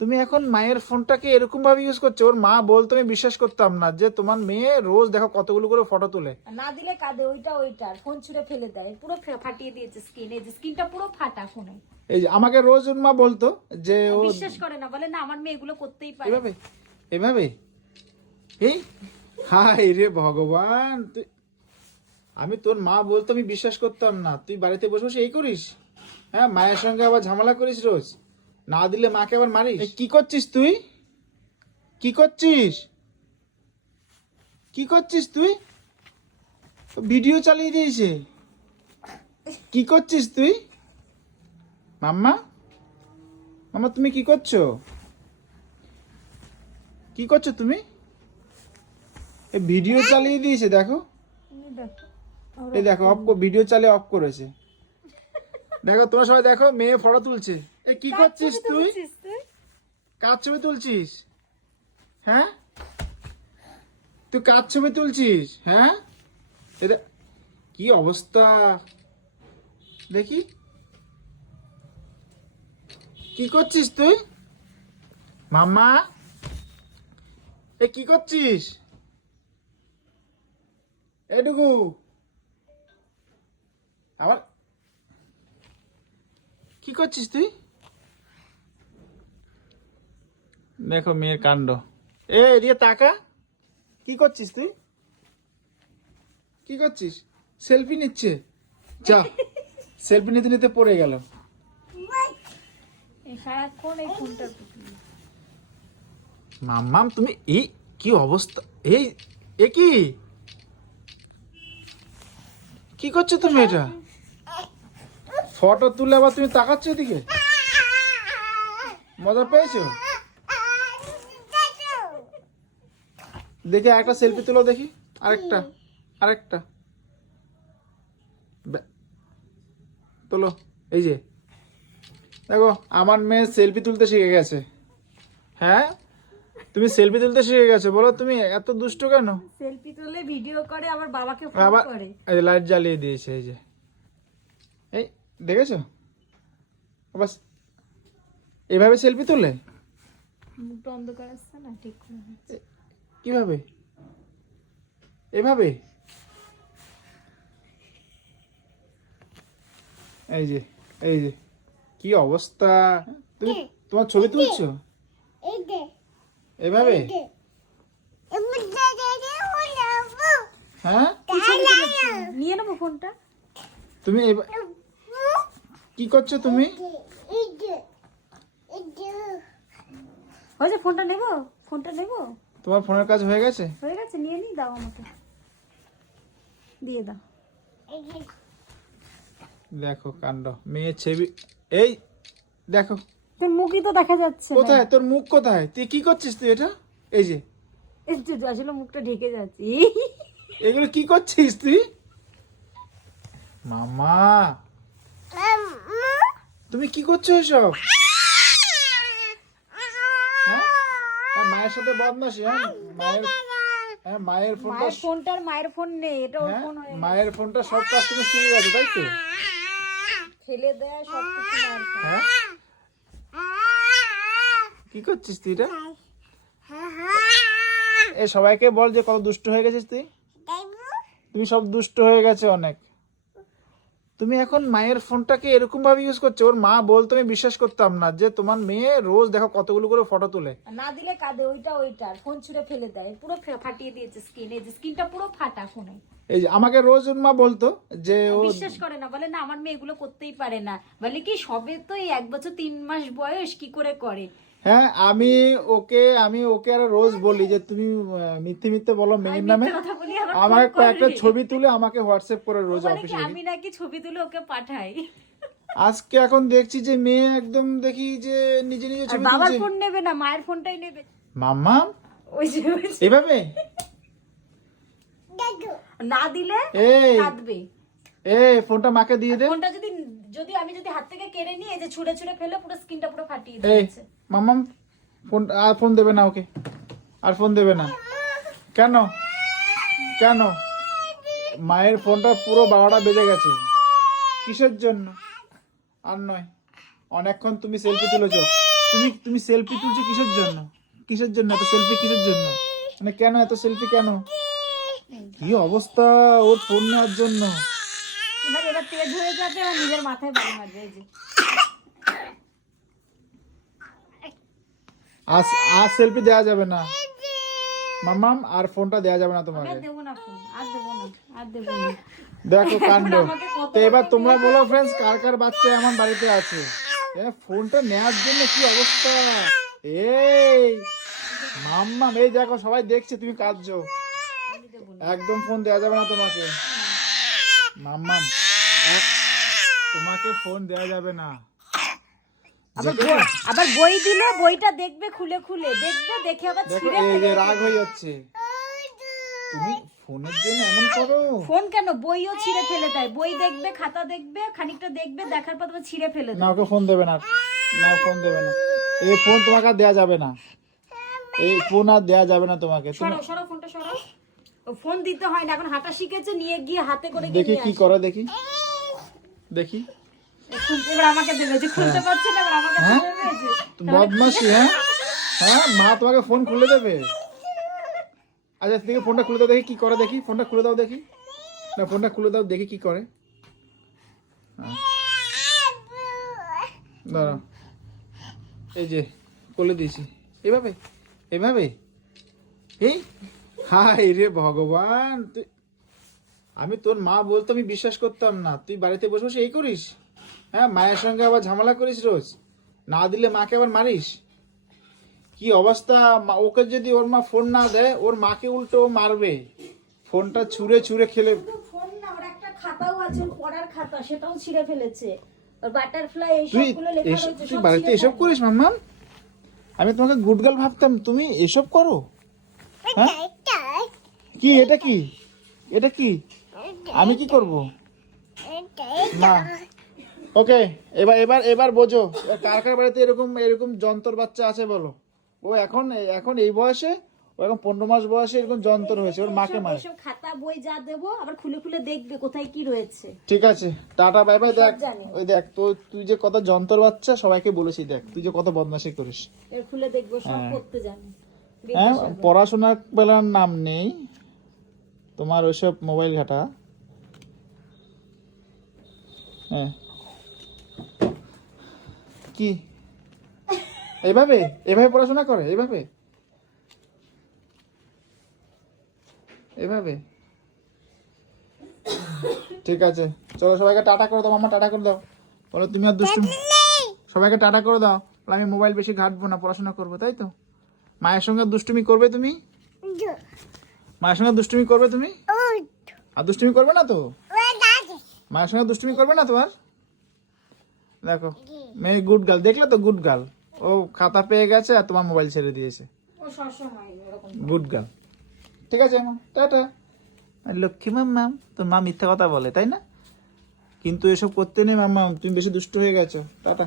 তুমি এখন মায়ের ফোনটাকে এরকম ভাবে ইউজ করছ ওর মা বলতো আমি বিশ্বাস করতাম না যে তোমার মেয়ে রোজ দেখো কতগুলো করে ফটো তোলে। না দিলে কাঁদে ওইটা ওইটা ফোন ছুঁড়ে ফেলে দেয়। পুরো ফাটিয়ে দিয়েছে স্ক্রিন এই যে স্ক্রিনটা পুরো ফাটা ফোনে এই যে আমাকে রোজ ওর মা বলতো যে ও বিশ্বাস করে না বলে না আমার মেয়ে এগুলো করতেই পারে। এভাবে এভাবে? এই? হাই রে ভগবান তুই আমি তোর মা বলতো আমি বিশ্বাস করতাম না তুই বাড়িতে বসে বসে এই করিস? হ্যাঁ মায়ের সঙ্গে আবার ঝামেলা করিস রোজ? না দিলে মাকে আবার মারিস? কি করছিস তুই? কি করছিস? কি করছিস তুই? ভিডিও চালিয়ে দিয়েছে। কি করছিস তুই? মাম্মা? মাম্মা, তুমি কি করছ? কি করছ তুমি? এই ভিডিও চালিয়ে দিয়েছে, দেখো। এই দেখো, অফ ভিডিও চালিয়ে অফ করেছে। দেখো, তোমরা সবাই দেখো, মেয়ে ফটো তুলছে। এই কি করছিস তুই? কার ছবি তুলছিস? হ্যাঁ? তুই কার ছবি তুলছিস? হ্যাঁ? এটা কি অবস্থা? দেখি। কি করছিস তুই? মাম্মা? এ কি করছিস? এটুকু আবার কি করছিস তুই? দেখো মেয়ের কাণ্ড। এ এদিকে তাকা। কি করছিস তুই? কি করছিস? সেলফি নিচ্ছে। যা সেলফি নিতে নিতে পড়ে গেল। মাম্মাম তুমি এই কি অবস্থা? এই এ কি? কি করছ তুমি এটা? ফটো তুলে আবার তুমি তাকাচ্ছ এদিকে? মজা পেয়েছ? দেখি একটা সেলফি তুলো দেখি। আরেকটা আরেকটা। তোলো এই যে। দেখো আমার মেয়ে সেলফি তুলতে শিখে গেছে। হ্যাঁ? তুমি সেলফি তুলতে শিখে গেছো বলো তুমি এত দুষ্ট কেন? সেলফি তুলে ভিডিও করে আবার বাবাকে ফোন করে। এই লাইট জ্বালিয়ে দিয়েছে এই যে। এই দেখেছ? আবার এভাবে সেলফি তোলে মুখটা অন্ধকার আসছে না ঠিক করে। কীভাবে? এভাবে? এই যে এই যে কি অবস্থা? তুমি তোমার ছবি তুলছো? এভাবে? হ্যাঁ? নিয়ে নেব ফোনটা। তুমি কি করছ তুমি? হয়েছে ফোনটা নেব ফোনটা নেব। তোমার ফোনের কাজ হয়ে গেছে? হয়ে গেছে নিয়ে নিই দাও আমাকে। দিয়ে দাও। দেখো কাণ্ড মেয়ের ছবি এই দেখো। তোর মুখই তো দেখা যাচ্ছে কোথায়? তোর মুখ কোথায়? তুই কি করছিস তুই এটা? এই যে। এই যে আসলে মুখটা ঢেকে যাচ্ছে। এগুলো কি করছিস তুই? মামা তুমি কি করছ এসব হ্যাঁ? হ্যাঁ, মায়ের সাথে বদমাসি হ্যাঁ? মায়ের হ্যাঁ মায়ের ফোনটা মায়ের ফোনটার মায়ের ফোন নেই এটা ওর হ্যাঁ ফোন হয়ে মায়ের ফোনটা সব কাজ তুমি শিখে গেছো তাই তো? ফেলে দেয় সব কিছু মায়ের ফোন হ্যাঁ? কি করছিস তুই এটা? এ সবাইকে বল যে কত দুষ্ট হয়ে গেছিস তুই? তুমি সব দুষ্ট হয়ে গেছে অনেক। তুমি এখন মায়ের ফোনটাকে এরকম ভাবে ইউজ করছ ওর মা বলতো আমি বিশ্বাস করতাম না যে তোমার মেয়ে রোজ দেখো কতগুলো করে ফটো তোলে। না দিলে কাঁদে ওইটা ওইটা ফোন ছুঁড়ে ফেলে দেয়। পুরো ফাটিয়ে দিয়েছে স্ক্রিন এই যে স্ক্রিনটা পুরো ফাটা ফোনে এই যে আমাকে রোজ ওর মা বলতো যে ও বিশ্বাস করে না বলে না আমার মেয়ে এগুলো করতেই পারে না। বলে কি সবে তো এই এক বছর তিন মাস বয়স কি করে করে? হ্যাঁ আমি ওকে আমি ওকে আর রোজ বলি যে তুমি মিথ্যে মিথ্যে বলো মেয়ের নামে। আমার কয়েকটা ছবি তুলে আমাকে হোয়াটসঅ্যাপ করে রোজ বলে অফিসে আমি নাকি ছবি তুলে ওকে পাঠাই? আজকে এখন দেখছি যে মেয়ে একদম দেখি যে নিজে নিজে ছবি বাবার ফোন নেবে না মায়ের ফোনটাই নেবে। মাম্মা ওই যে। এভাবে? না দিলে এই। কাঁদবে। এই ফোনটা মাকে দিয়ে দে। ফোনটা যদি যদি আমি যদি হাত থেকে কেড়ে নিয়ে এই যে ছুঁড়ে ছুঁড়ে ফেলে পুরো স্ক্রিনটা পুরো ফাটিয়ে দিয়েছে। মাম্মাম ফোন, আর ফোন দেবে না ওকে। আর ফোন দেবে না। কেন? কেন? মায়ের ফোনটা পুরো বারোটা বেজে গেছে। কিসের জন্য? আর নয়। অনেকক্ষণ তুমি সেলফি তুলেছ। তুমি তুমি সেলফি তুলছো কিসের জন্য? কিসের জন্য? এত সেলফি কিসের জন্য? মানে কেন এত সেলফি কেন? কি অবস্থা ওর ফোন নেওয়ার জন্য? এবার এবার তেজ হয়ে যাবে, আর নিজের মাথায় এই যে আজ আজ সেলফি দেওয়া যাবে না। মামাম আর ফোনটা দেওয়া যাবে না তোমাকে। দেখো কাণ্ড। তো এবার তোমরা বলো ফ্রেন্ডস কার কার বাচ্চা আমার বাড়িতে আছে? ফোনটা নেওয়ার জন্য কি অবস্থা? এই মাম্মাম এই দেখো সবাই দেখছে তুমি কাঁদছো। একদম ফোন দেওয়া যাবে না তোমাকে। মাম্মাম তোমাকে ফোন দেওয়া যাবে না। আবার বই- আবার বই দিলে বইটা দেখবে খুলে খুলে। দেখবে দেখে আবার ছিঁড়ে ফেলে রাগ হয়ে যাচ্ছে। তুমি ফোনের জন্য এমন করো। ফোন কেন? বইও ছিঁড়ে ফেলে দেয়। বই দেখবে খাতা দেখবে খানিকটা দেখবে দেখার পর তোমার ছিঁড়ে ফেলে না ওকে ফোন দেবে না। না ফোন দেবে না। এই ফোন তোমাকে দেওয়া যাবে না। এই ফোন আর দেওয়া যাবে না তোমাকে। তুমি সরো সরো ফোনটা সরো। ও ফোন দিতে হয় না এখন হাঁটা শিখেছে নিয়ে গিয়ে হাতে করে দেখি কি। করে দেখি। দেখি। এবার আমাকে দেবে যে খুলতে পারছে না এবার আমাকে হ্যাঁ? দেবে যে হ্যাঁ? হ্যাঁ মা তোমাকে ফোন খুলে দেবে। আচ্ছা দেখি ফোনটা খুলে দাও দেখি কি করে দেখি। ফোনটা খুলে দাও দেখি। না ফোনটা খুলে দাও দেখি কি করে। হ্যাঁ। দাঁড়াও। এই যে খুলে দিয়েছি। এইভাবে এইভাবে এই হাই রে ভগবান তুই আমি তোর মা বলতো আমি বিশ্বাস করতাম না। তুই বাড়িতে বসে বসে এই করিস? হ্যাঁ মায়ের সঙ্গে আবার ঝামেলা করিস রোজ। না দিলে মাকে আবার মারিস? কি অবস্থা? মা- ওকে যদি ওর মা ফোন না দেয় ওর মাকে উল্টো মারবে। ফোনটা ছুঁড়ে ছুঁড়ে খেলে ফোন না ওর একটা খাতাও আছে পড়ার খাতা সেটাও ছিঁড়ে ফেলেছে। ওর বাটারফ্লাই এই সবগুলো লেখা রয়েছে তুই বাড়িতে এসব করিস মাম্মাম? আমি তোমাকে গুডগাল ভাবতাম তুমি এসব করো? হ্যাঁ? কি এটা কি? এটা কি? আমি কি করব? না ওকে এবার এবার এবার বোঝো। কার কার বাড়িতে এরকম এরকম যন্ত্র বাচ্চা আছে বলো? ও এখন এখন এই বয়সে ও এখন পনেরো মাস বয়সে এরকম যন্ত্র হয়েছে ওর মাকে মারে। খাতা বই যা দেবো আবার খুলে খুলে দেখবে কোথায় কি রয়েছে। ঠিক আছে টাটা বাই বাই দেখ। ওই দেখ তো তুই যে কত যন্ত্র বাচ্চা সবাইকে বলেছি দেখ তুই যে কত বদমাশি করিস। এর খুলে দেখব সব হ্যাঁ। করতে জানি। হ্যাঁ পড়াশোনার বেলার নাম নেই। তোমার ওইসব মোবাইল ঘাটা। হ্যাঁ। কি? এইভাবে? এভাবে পড়াশোনা করে? এইভাবে? এভাবে ঠিক আছে। চলো সবাইকে টাটা করে দাও মামা টাটা করে দাও। বলো তুমি আর দুষ্টু সবাইকে টাটা করে দাও। আমি মোবাইল বেশি ঘাটবো না পড়াশোনা করব তাই তো? মায়ের সঙ্গে দুষ্টুমি করবে তুমি? মায়ের সঙ্গে দুষ্টুমি করবে তুমি? আর দুষ্টুমি করবে না তো? মায়ের সঙ্গে দুষ্টুমি করবে না তোমার? দেখো মেয়ে গুড গার্ল দেখলে তো গুড গার্ল ও খাতা পেয়ে গেছে আর তোমার মোবাইল ছেড়ে দিয়েছে। ও সবসময় এরকম গুড গার্ল ঠিক আছে মা। টাটা। লক্ষ্মী লক্ষ্মী ম্যাম তোর মা মিথ্যা কথা বলে তাই না? কিন্তু এসব করতে নেই মাম্মা তুমি বেশি দুষ্ট হয়ে গেছো। টাটা।